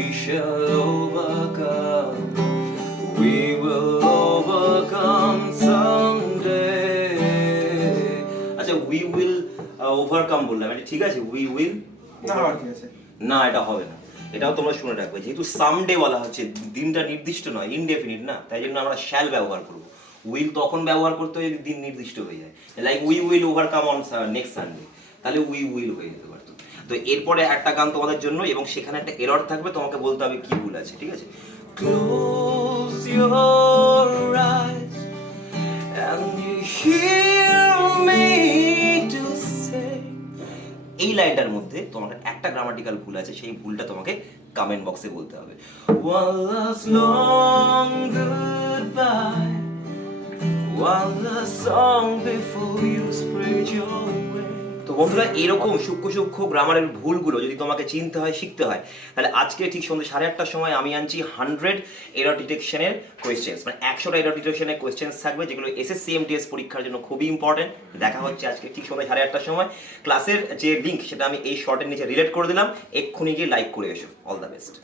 we shall overcome. We will overcome someday. আচ্ছা we will overcome বললাম, এটা ঠিক আছে? we will না ঠিক আছে। না, এটা হবে না। এটাও তোমরা শুনে রাখবে, যেহেতু সামডে বলা হচ্ছে, দিনটা নির্দিষ্ট নয়, ইনডেফিনিট না, তাই জন্য আমরা শ্যাল ব্যবহার করব। উইল তখন ব্যবহার করতে হয় যদি দিন নির্দিষ্ট হয়ে যায়, like we will overcome on next Sunday, তাহলে উই উইল হয়ে যেতে পারতো। তো এরপরে একটা গান তোমাদের জন্য, এবং সেখানে একটা এরর থাকবে, তোমাকে বলতে হবে কি ভুল আছে, ঠিক আছে? Close your eyes and you hear me to say, এই লাইনটার মধ্যে তোমার একটা গ্রামাটিক্যাল ভুল আছে, সেই ভুলটা তোমাকে কমেন্ট বক্সে বলতে হবে। One last long goodbye, one last song before you spread your way. তো বন্ধুরা, এরকম সূক্ষ্ম সূক্ষ্ম গ্রামারের ভুলগুলো যদি তোমাকে চিনতে হয়, শিখতে হয়, তাহলে আজকে ঠিক সন্ধ্যে 8:30টার সময় আমি আনছি 100 এরর ডিটেকশনের কোয়েশ্চেন্স, মানে 100টা এরর ডিটেকশনের কোয়েশ্চেন্স থাকবে, যেগুলো এসএসসি এমটিএস পরীক্ষার জন্য খুবই ইম্পর্টেন্ট। দেখা হচ্ছে আজকে ঠিক সন্ধ্যে 8:30টার সময়। ক্লাসের যে লিঙ্ক সেটা আমি এই শর্টের নিচে রিলেট করে দিলাম, এক্ষুনি গিয়ে লাইক করে এসো। All the best.